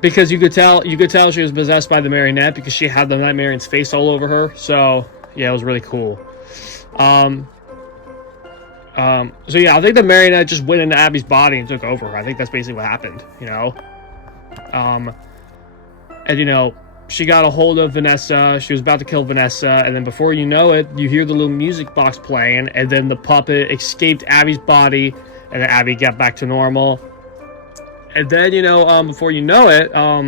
Because you could tell she was possessed by the marionette because she had the Nightmarian's face all over her. So, yeah, it was really cool. So yeah, I think the marionette just went into Abby's body and took over her. I think that's basically what happened, you know? And you know, she got a hold of Vanessa, she was about to kill Vanessa, and then before you know it, you hear the little music box playing, and then the puppet escaped Abby's body, and then Abby got back to normal. And then, you know, before you know it, all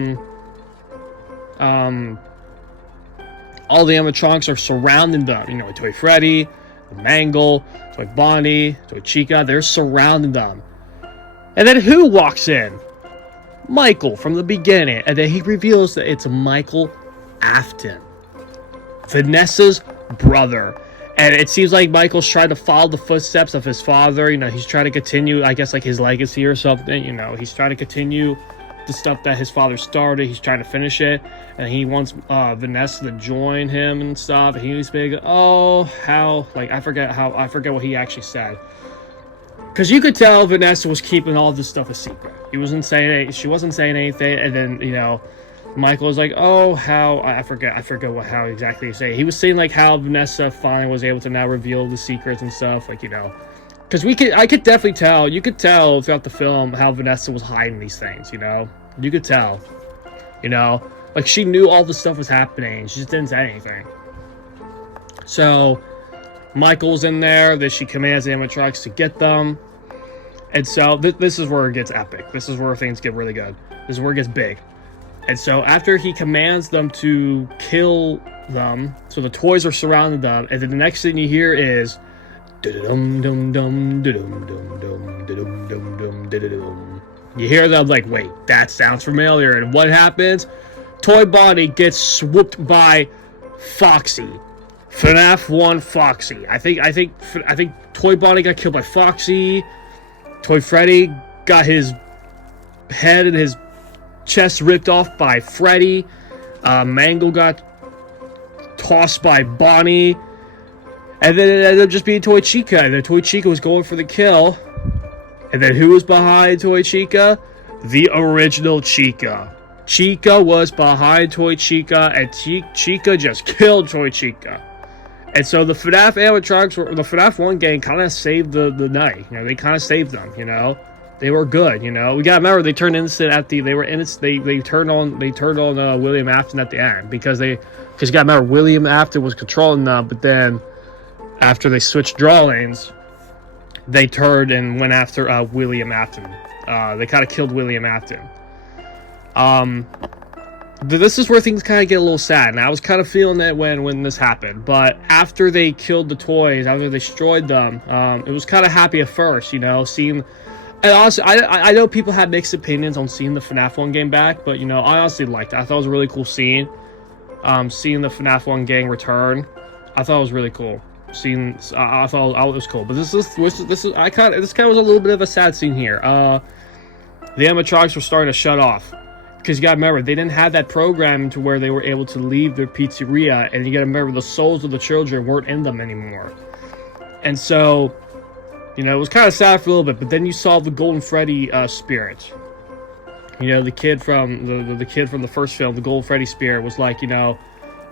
the animatronics are surrounding them. You know, Toy Freddy, the Mangle, Toy Bonnie, Toy Chica, they're surrounding them. And then who walks in? Michael from the beginning. And then he reveals that it's Michael Afton, Vanessa's brother. And it seems like Michael's trying to follow the footsteps of his father. You know, he's trying to continue, I guess, like his legacy or something. You know, he's trying to continue the stuff that his father started. He's trying to finish it. And he wants Vanessa to join him and stuff. And he's big, oh, how, like, I forget what he actually said. Because you could tell Vanessa was keeping all this stuff a secret. She wasn't saying anything. And then, you know, Michael was like, oh, how, how exactly he say. He was saying, like, how Vanessa finally was able to now reveal the secrets and stuff, like, you know. Because I could definitely tell, you could tell throughout the film how Vanessa was hiding these things, you know. You could tell, you know. Like, she knew all the stuff was happening. She just didn't say anything. So, Michael's in there, that she commands the animatronics to get them. And so, this is where it gets epic. This is where things get really good. This is where it gets big. And so after he commands them to kill them, so the toys are surrounding them, and then the next thing you hear is you hear them like, wait, that sounds familiar. And what happens? Toy Bonnie gets swooped by Foxy. FNaF 1 Foxy. I think Toy Bonnie got killed by Foxy. Toy Freddy got his head and his chest ripped off by Freddy. Mangle got tossed by Bonnie. And then it ended up just being Toy Chica. And then Toy Chica was going for the kill. And then who was behind Toy Chica? The original Chica. Chica was behind Toy Chica, and Chica just killed Toy Chica. And so the FNaF animatronics, the FNaF 1 gang kind of saved the night. You know, they kind of saved them, you know. They were good, you know. We gotta remember they turned innocent at the they turned on William Afton at the end because you gotta remember William Afton was controlling them, but then after they switched draw lanes, they turned and went after William Afton. They kind of killed William Afton. This is where things kind of get a little sad, and I was kind of feeling it when this happened. But after they killed the toys, after they destroyed them, it was kind of happy at first, you know, seeing. And honestly, I know people had mixed opinions on seeing the FNaF 1 game back, but you know, I honestly liked it. I thought it was a really cool scene. Seeing the FNaF 1 gang return, I thought it was really cool. I thought it was cool. But this kind of was a little bit of a sad scene here. The animatronics were starting to shut off. Because you gotta remember, they didn't have that program to where they were able to leave their pizzeria, and you gotta remember the souls of the children weren't in them anymore. And so, you know, it was kind of sad for a little bit, but then you saw the Golden Freddy spirit. You know, the kid from the kid from the first film, the Golden Freddy spirit, was like, you know,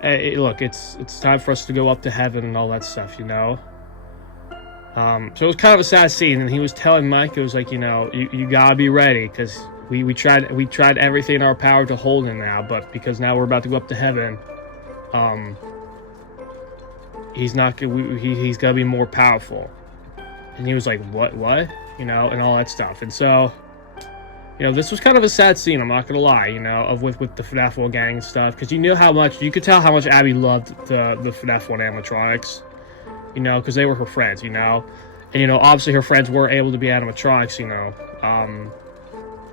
hey, look, it's time for us to go up to heaven and all that stuff, you know. So it was kind of a sad scene, and he was telling Mike, it was like, you know, you gotta be ready, because we tried everything in our power to hold him now, but because now we're about to go up to heaven, he's gotta be more powerful. And he was like, what, you know, and all that stuff. And so, you know, this was kind of a sad scene, I'm not gonna lie, you know, with the FNaF 1 gang and stuff, because you could tell how much Abby loved the FNaF 1 animatronics, you know, because they were her friends, you know, and, you know, obviously her friends were able to be animatronics, you know,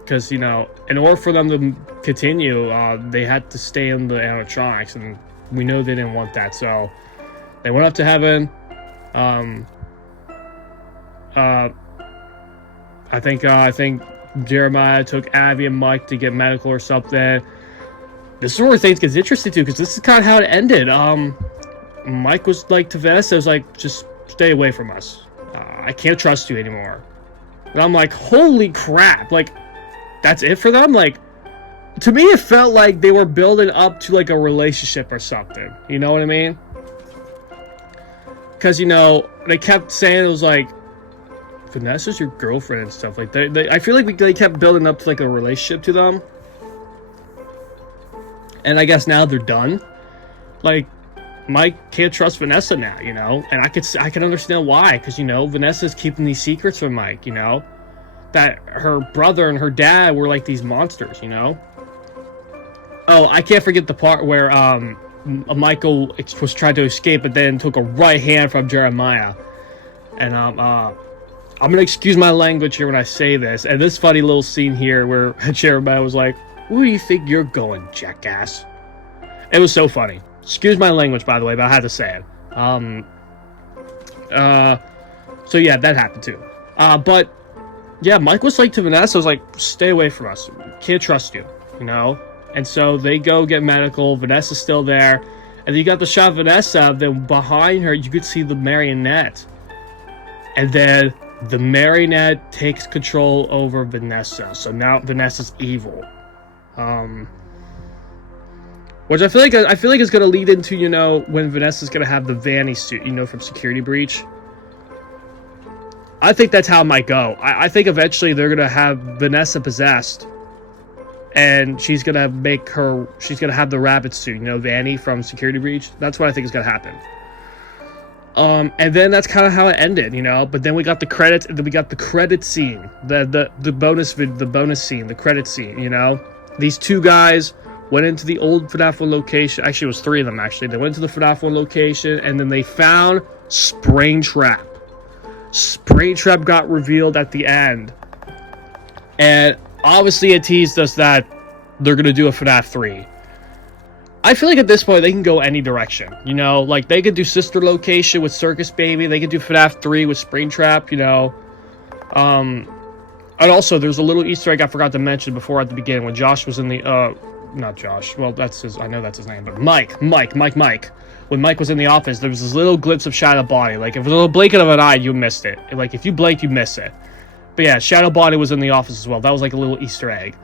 because, you know, in order for them to continue, they had to stay in the animatronics, and we know they didn't want that, so they went up to heaven. I think Jeremiah took Abby and Mike to get medical or something. This is where things get interesting too, because this is kind of how it ended. Mike was like to Vanessa, was like, just stay away from us. I can't trust you anymore. And I'm like, holy crap, like, that's it for them? Like, to me, it felt like they were building up to, like, a relationship or something. You know what I mean? Because, you know, they kept saying it was, like, Vanessa's your girlfriend and stuff. Like, I feel like they kept building up to, like, a relationship to them. And I guess now they're done. Like, Mike can't trust Vanessa now, you know? And I can understand why. Because, you know, Vanessa's keeping these secrets from Mike, you know? That her brother and her dad were like these monsters, you know? Oh, I can't forget the part where Michael was trying to escape, but then took a right hand from Jeremiah. And I'm gonna excuse my language here when I say this. And this funny little scene here where Jeremiah was like, "Where do you think you're going, jackass?" It was so funny. Excuse my language, by the way, but I had to say it. So yeah, that happened too. But yeah, Mike was like to Vanessa, was like, stay away from us. Can't trust you, you know? And so they go get medical. Vanessa's still there. And then you got the shot of Vanessa. Then behind her, you could see the marionette. And then the marionette takes control over Vanessa. So now Vanessa's evil. Which I feel like is going to lead into, you know, when Vanessa's going to have the Vanny suit, you know, from Security Breach. I think that's how it might go. I think eventually they're going to have Vanessa possessed. And she's going to have the rabbit suit, you know, Vanny from Security Breach. That's what I think is going to happen. And then that's kind of how it ended, you know. But then we got the credits, and then we got the credit scene, the bonus scene, the credit scene, you know. these two guys went into the old FNaF 1 location. Actually, it was 3 of them, actually. They went to the FNaF 1 location, and then they found Springtrap. Springtrap got revealed at the end. And obviously, it teased us that they're going to do a FNaF 3. I feel like at this point, they can go any direction. You know, like, they could do Sister Location with Circus Baby. They could do FNaF 3 with Springtrap, you know. And also, there's a little Easter egg I forgot to mention before at the beginning when Josh was in the, not Josh, well, that's his, I know that's his name, but Mike. When Mike was in the office, there was this little glimpse of Shadow Bonnie. Like, if it was a little blink of an eye, you missed it. Like, if you blinked, you missed it. But yeah, Shadow Bonnie was in the office as well. That was like a little Easter egg.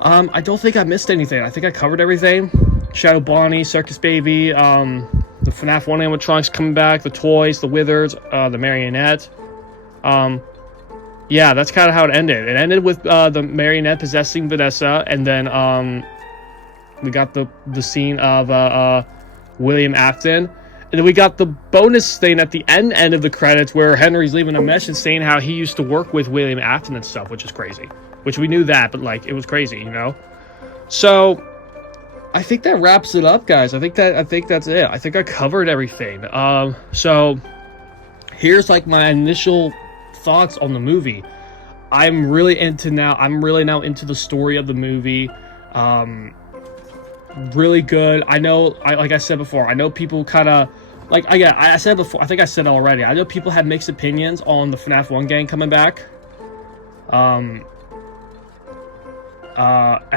I don't think I missed anything. I think I covered everything. Shadow Bonnie, Circus Baby, the FNaF 1 animatronics coming back, the toys, the withers, the marionette. Yeah, that's kind of how it ended. It ended with the marionette possessing Vanessa, and then we got the scene of William Afton, and then we got the bonus thing at the end of the credits where Henry's leaving a message saying how he used to work with William Afton and stuff, which is crazy. Which we knew that, but like it was crazy, you know. So I think that wraps it up, guys. I think that's it. I think I covered everything. So here's like my initial thoughts on the movie. I'm really now into the story of the movie. Really good. I know, like I said before, I know people kind of like I said before. I think I said it already. I know people have mixed opinions on the FNaF 1 gang coming back. And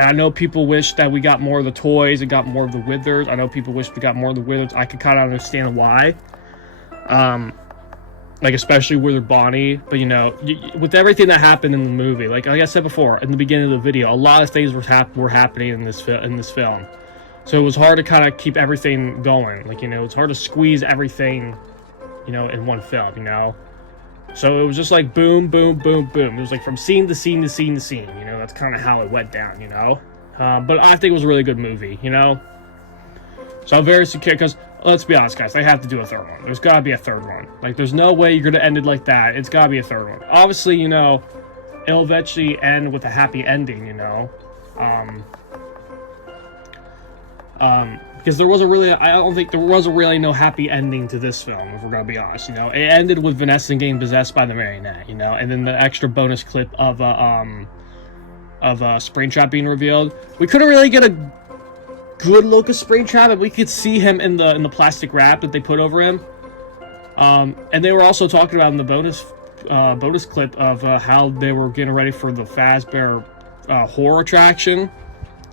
I know people wish that we got more of the toys and got more of the withers. I know people wish we got more of the withers. I could kind of understand why. Like, especially Wither Bonnie. But, you know, with everything that happened in the movie, like I said before, in the beginning of the video, a lot of things were happening in this film. So it was hard to kind of keep everything going. Like, you know, it's hard to squeeze everything, you know, in one film, you know? So it was just like boom, boom, boom, boom. It was like from scene to scene to scene to scene, you know? That's kind of how it went down, you know? But I think it was a really good movie, you know? So I'm very secure, because let's be honest, guys, they have to do a third one. There's got to be a third one. Like, there's no way you're going to end it like that. It's got to be a third one. Obviously, you know, it'll eventually end with a happy ending, you know? Because there wasn't really, I don't think there was really no happy ending to this film, if we're gonna be honest, you know? It ended with Vanessa getting possessed by the marionette, you know? And then the extra bonus clip of Springtrap being revealed. We couldn't really get a good look at Springtrap, but we could see him in the plastic wrap that they put over him. And they were also talking about in the bonus clip of how they were getting ready for the Fazbear horror attraction.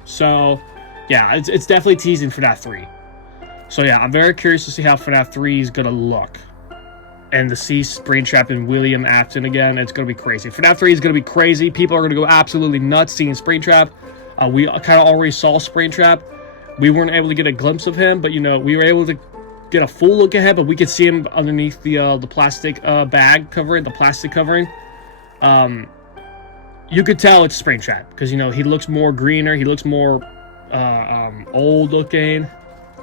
So yeah, it's definitely teasing FNaF 3. So yeah, I'm very curious to see how FNaF 3 is gonna look. And to see Springtrap and William Afton again, it's gonna be crazy. FNaF 3 is gonna be crazy. People are gonna go absolutely nuts seeing Springtrap. We kind of already saw Springtrap. We weren't able to get a glimpse of him, but you know, we were able to get a full look ahead, but we could see him underneath the plastic bag covering, the plastic covering. You could tell it's Springtrap because, you know, he looks more greener, he looks more old looking.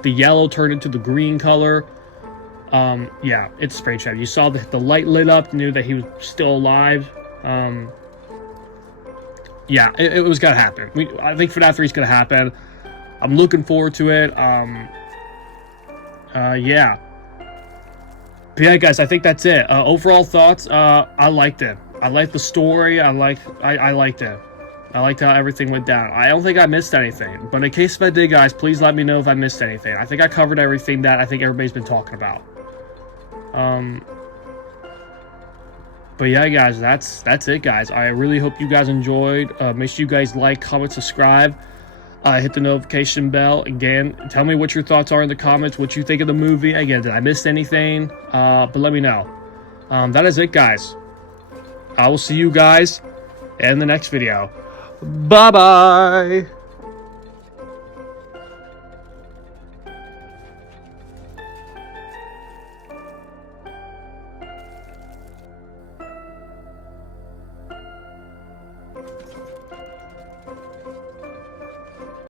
The yellow turned into the green color. Yeah, it's Springtrap. You saw the light lit up, knew that he was still alive. Yeah, it was gonna happen. I think FNaF 3 is gonna happen. I'm looking forward to it. Yeah. But yeah, guys, I think that's it. Overall thoughts, I liked it. I liked the story. I liked it. I liked how everything went down. I don't think I missed anything. But in case if I did, guys, please let me know if I missed anything. I think I covered everything that I think everybody's been talking about. But yeah, guys, that's it, guys. I really hope you guys enjoyed. Make sure you guys like, comment, subscribe. Hit the notification bell. Again, tell me what your thoughts are in the comments, what you think of the movie. Again, did I miss anything? But let me know. That is it, guys. I will see you guys in the next video. Bye-bye.